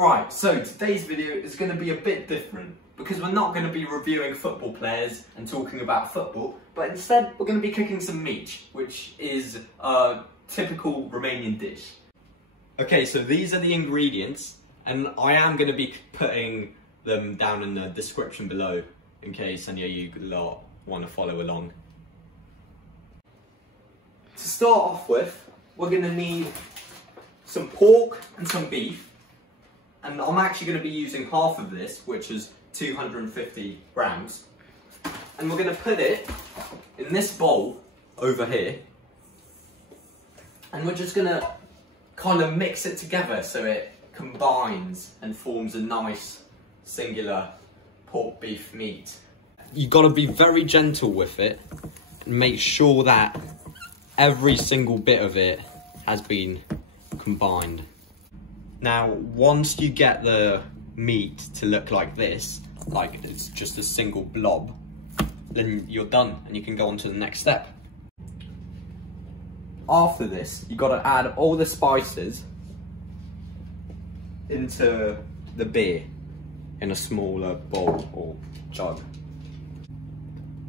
Right, so today's video is going to be a bit different because we're not going to be reviewing football players and talking about football, but instead we're going to be cooking some mici, which is a typical Romanian dish. Okay, so these are the ingredients, and I am going to be putting them down in the description below in case any of you lot want to follow along. To start off with, we're going to need some pork and some beef. And I'm actually going to be using half of this, which is 250 grams. And we're going to put it in this bowl over here. And we're just going to kind of mix it together so it combines and forms a nice singular pork beef meat. You've got to be very gentle with it and make sure that every single bit of it has been combined. Now, once you get the meat to look like this, like it's just a single blob, then you're done and you can go on to the next step. After this, you've got to add all the spices into the beer in a smaller bowl or jug.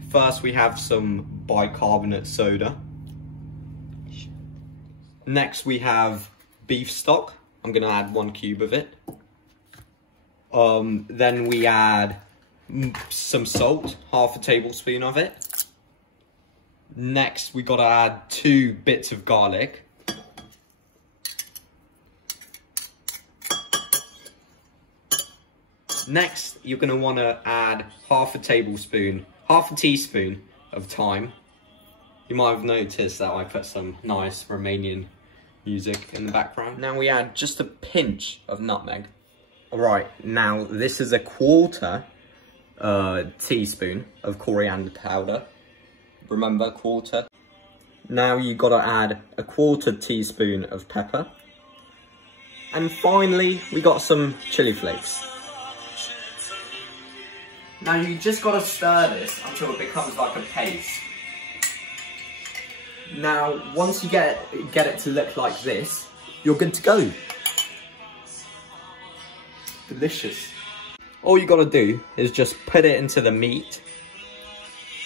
First, we have some bicarbonate soda. Next, we have beef stock. I'm going to add 1 cube of it. Then we add some salt, half a tablespoon of it. Next, we got to add 2 bits of garlic. Next, you're going to want to add half a teaspoon of thyme. You might have noticed that I put some nice Romanian music in the background. Now we add just a pinch of nutmeg. Alright, now this is a 1/4 teaspoon of coriander powder. Remember, 1/4. Now you gotta add a 1/4 teaspoon of pepper. And finally, we got some chilli flakes. Now you just gotta stir this until it becomes like a paste. Now, once you get it to look like this, you're good to go. Delicious. All you gotta do is just put it into the meat,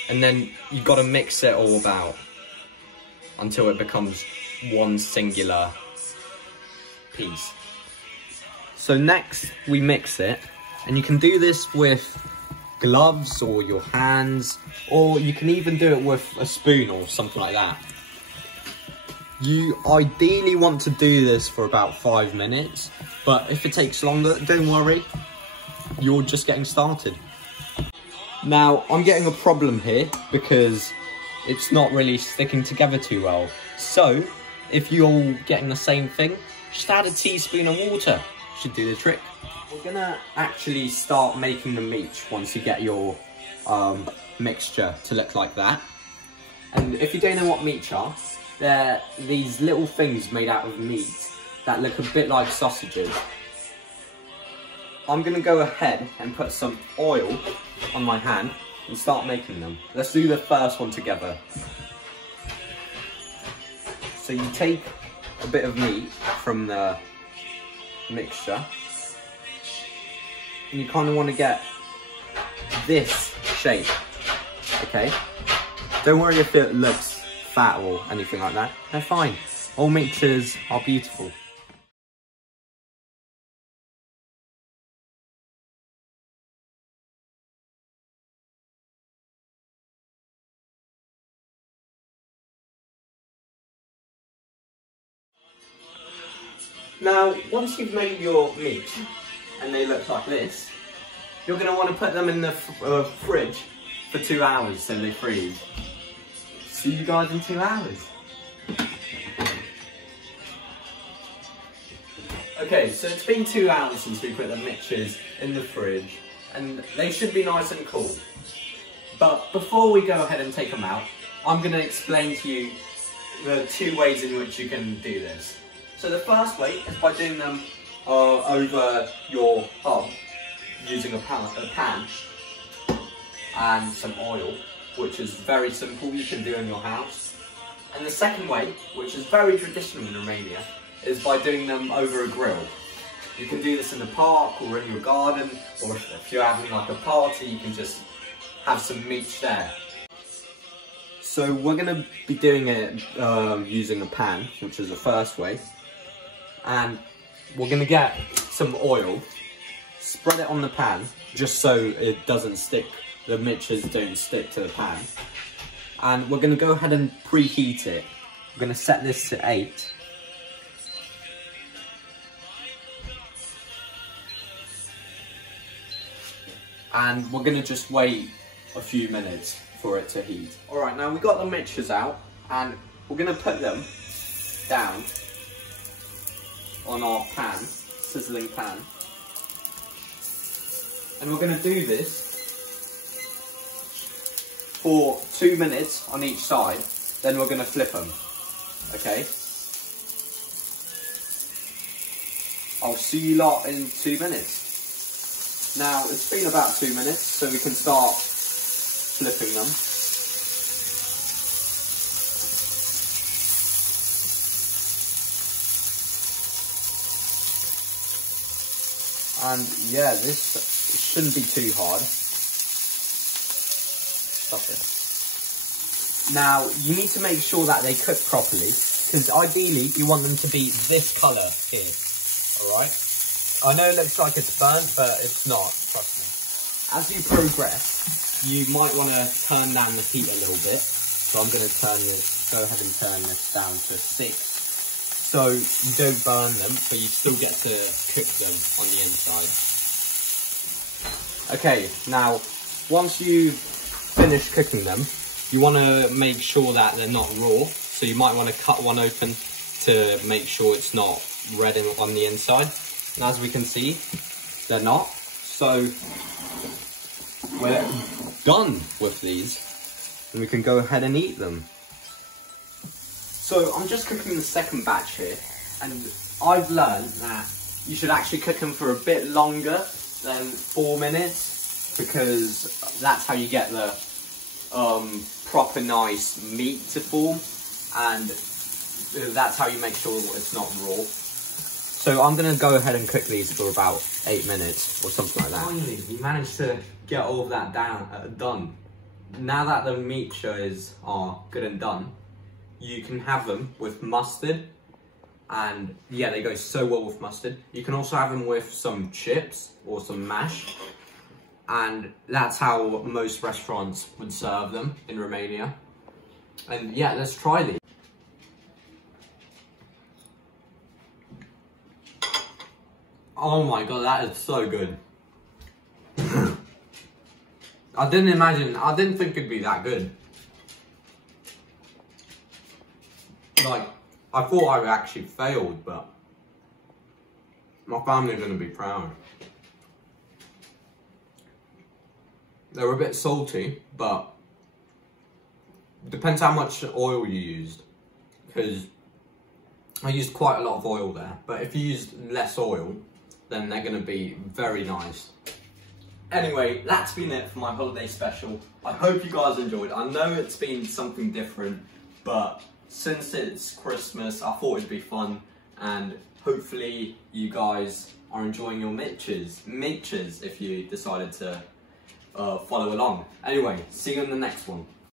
and then you gotta mix it all about until it becomes one singular piece. So next, we mix it, and you can do this with gloves or your hands, or you can even do it with a spoon or something like that. You ideally want to do this for about 5 minutes, but if it takes longer, don't worry, you're just getting started. Now, I'm getting a problem here because it's not really sticking together too well. So, if you're getting the same thing, just add a teaspoon of water. Should do the trick. We're gonna actually start making the mici once you get your mixture to look like that. And if you don't know what mici are, they're these little things made out of meat that look a bit like sausages. I'm going to go ahead and put some oil on my hand and start making them. Let's do the first one together. So you take a bit of meat from the mixture, and you kind of want to get this shape, okay? Don't worry if it looks fat or anything like that, they're fine. All mixtures are beautiful. Now, once you've made your mici and they look like this, you're going to want to put them in the fridge for 2 hours so they freeze. See you guys in 2 hours. Okay, so it's been 2 hours since we put the mixtures in the fridge, and they should be nice and cool. But before we go ahead and take them out, I'm going to explain to you the 2 ways in which you can do this. So the first way is by doing them over your hob using a pan and some oil, which is very simple, you can do in your house. And the second way, which is very traditional in Romania, is by doing them over a grill. You can do this in the park or in your garden, or if you're having like a party, you can just have some mici there. So we're going to be doing it using a pan, which is the first way. And we're going to get some oil, spread it on the pan, just so it doesn't stick, the micis don't stick to the pan. And we're going to go ahead and preheat it. We're going to set this to 8. And we're going to just wait a few minutes for it to heat. Alright, now we got the micis out, and we're going to put them down on our pan, sizzling pan. And we're going to do this for 2 minutes on each side, then we're going to flip them, okay? I'll see you lot in 2 minutes. Now, it's been about 2 minutes, so we can start flipping them. And yeah, this shouldn't be too hard. Stop it. Now, you need to make sure that they cook properly, because ideally you want them to be this colour here, alright? I know it looks like it's burnt, but it's not, trust me. As you progress, you might want to turn down the heat a little bit. So I'm going to go ahead and turn this down to 6. So you don't burn them, but you still get to cook them on the inside. Okay, now, once you finish cooking them, you want to make sure that they're not raw. So you might want to cut one open to make sure it's not red on the inside. And as we can see, they're not. So we're done with these, and we can go ahead and eat them. So I'm just cooking the second batch here, and I've learned that you should actually cook them for a bit longer than 4 minutes, because that's how you get the proper nice meat to form, and that's how you make sure it's not raw. So I'm going to go ahead and cook these for about 8 minutes or something like that. Finally, we managed to get all of that done. Now that the micis are good and done, you can have them with mustard. And yeah, they go so well with mustard. You can also have them with some chips or some mash. And that's how most restaurants would serve them in Romania. And yeah, let's try these. Oh my god, that is so good. I didn't think it'd be that good. Like, I thought I actually failed, but my family's gonna be proud. They were a bit salty, but depends how much oil you used, because I used quite a lot of oil there. But if you used less oil, then they're going to be very nice. Anyway, that's been it for my holiday special. I hope you guys enjoyed. I know it's been something different, but since it's Christmas, I thought it'd be fun, and hopefully you guys are enjoying your micis if you decided to follow along. Anyway, see you in the next one.